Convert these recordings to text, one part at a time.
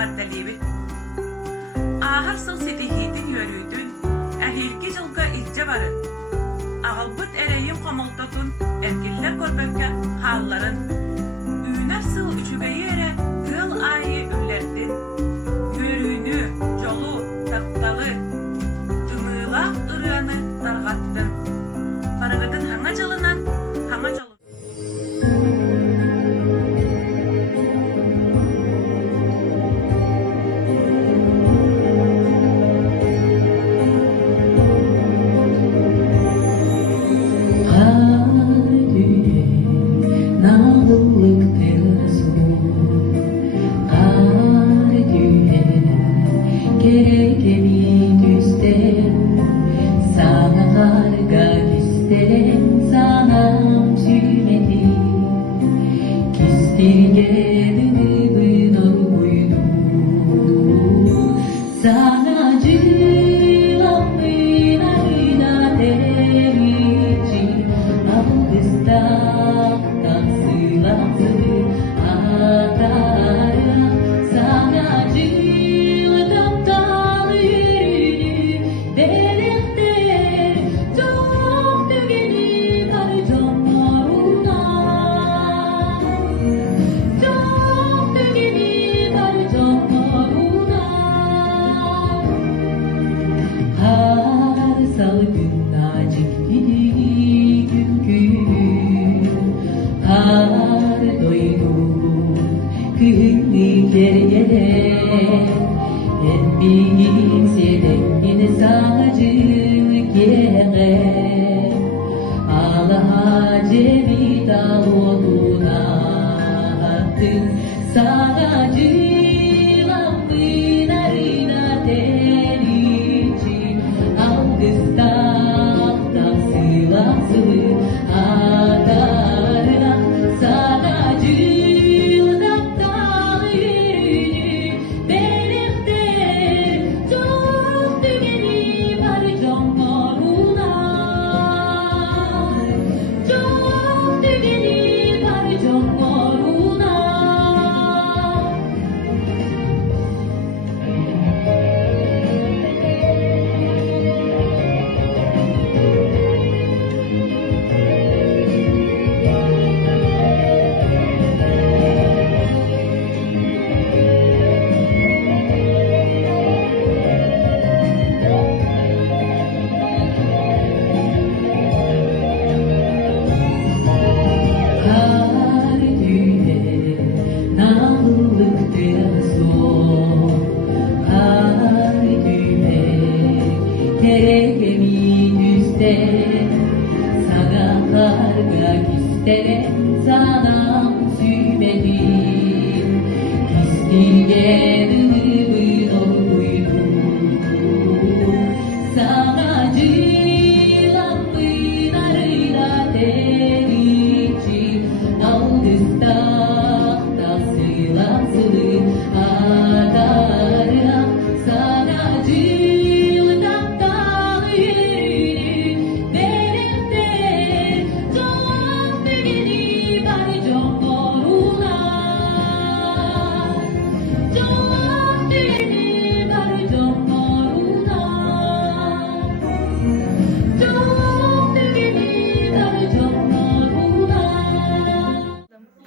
agaddelibit. Ahar sıl sedihidin yörüydün, ahirki jılga ilce barın. Ağılbıt ereyim komultatun, erkiller korbökke halların. Üner sıl üçügeyi ere, gıl ayı ürlerdin. Yörüynü, jolu, taktalı, ımıla ırığını dargattın. Barıgıdın hana jılınan, hana jılın.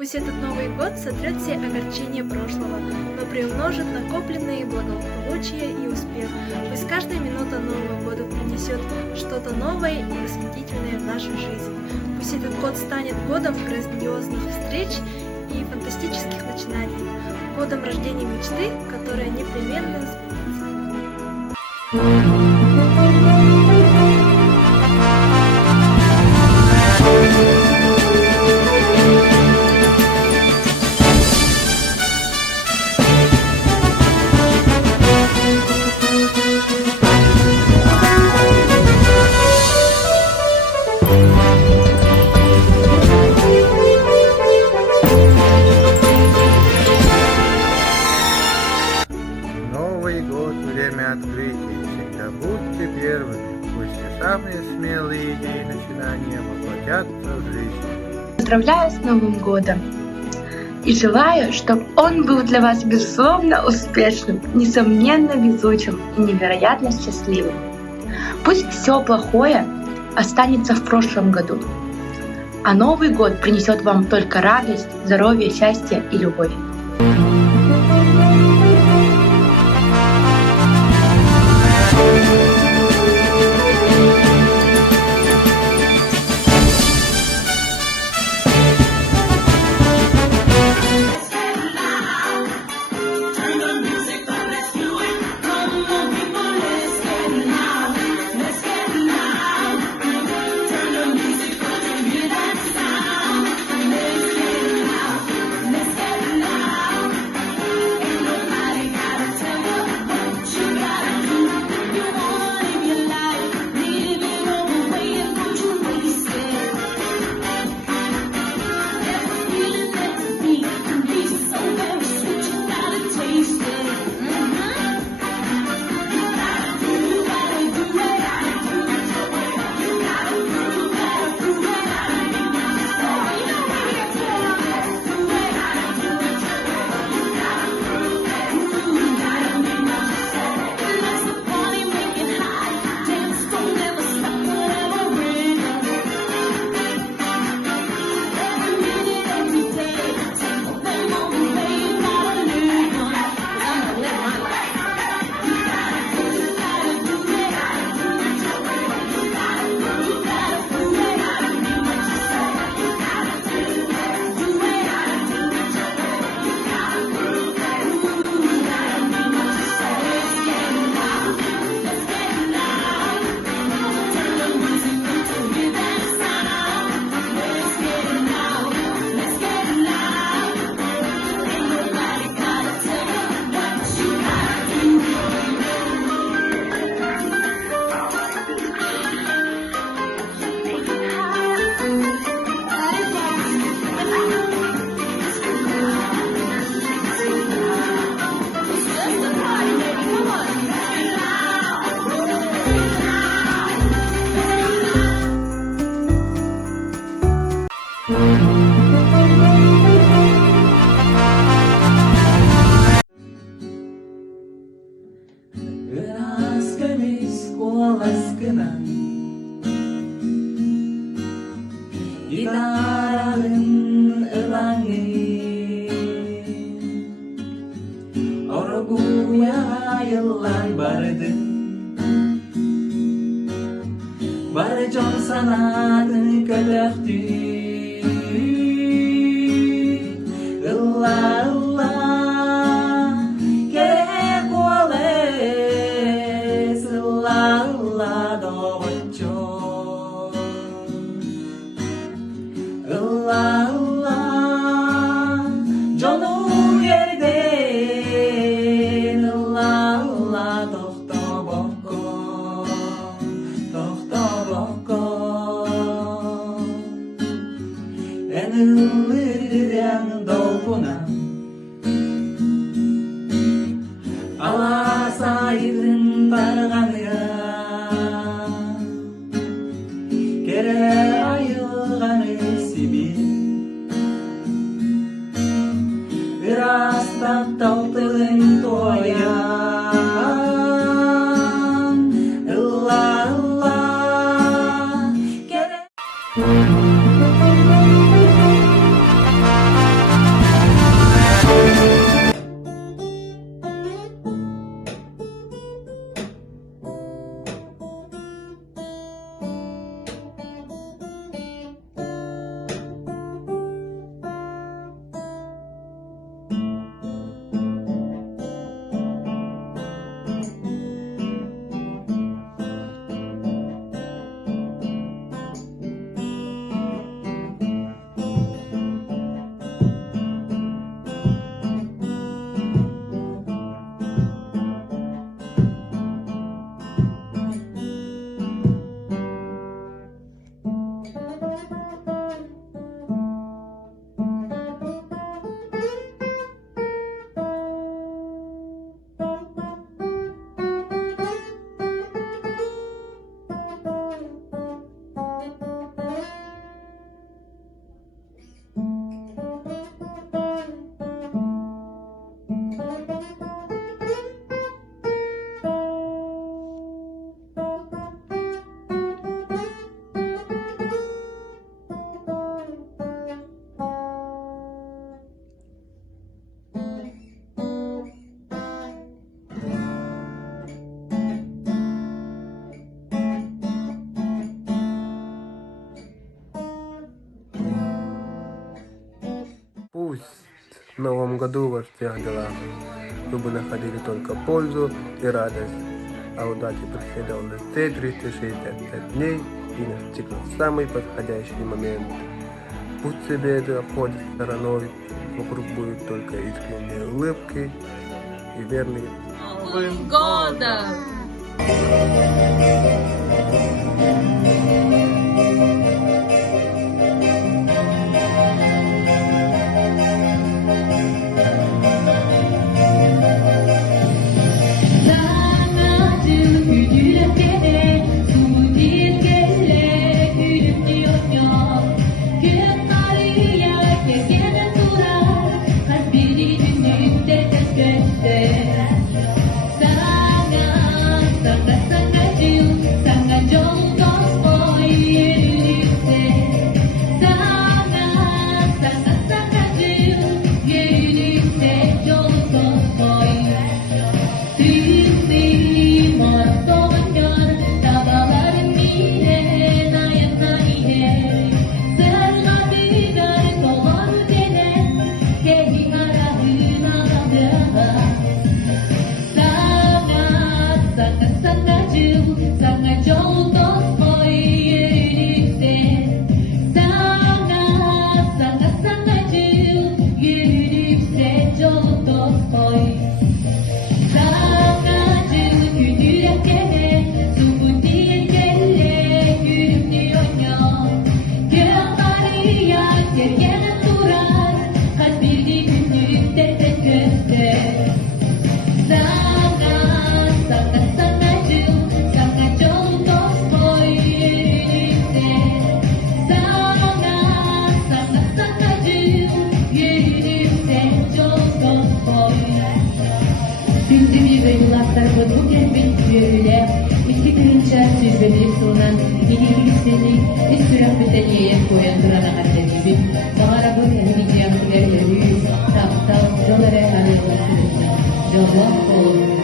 Пусть этот Новый год сотрет все огорчения прошлого, но приумножит накопленные благополучие и успех. Пусть каждая минута Нового года принесет что-то новое и восхитительное в нашу жизнь. Пусть этот год станет годом грандиозных встреч и фантастических начинаний, годом рождения мечты, которая непременно сбудется. Новый год — время открытий. Всегда будьте первыми. Пусть и самые смелые идеи и начинания воплотятся в жизнь. Поздравляю с Новым годом! И желаю, чтобы он был для вас безусловно успешным, несомненно везучим и невероятно счастливым. Пусть все плохое останется в прошлом году, а Новый год принесет вам только радость, здоровье, счастье и любовь. Gitarın ılanı Orguya yıllar vardı Barjon sanatını kötöktü Illa illa gerek oles Illa illa doğuçu Illa illa canım yerden Illa illa tohta boko Enilliren dolguna Ala sayırın barganıya Kere ayılganı Sibir Biraz tattaldığın toyan Illa illa Kere Пусть в новом году во всех делах вы бы находили только пользу и радость, а удача преследовала все 365 дней и настигла самый подходящий момент. Пусть себе это обходит стороной, вокруг будет только искренние улыбки и верные. Новым годом! Jawab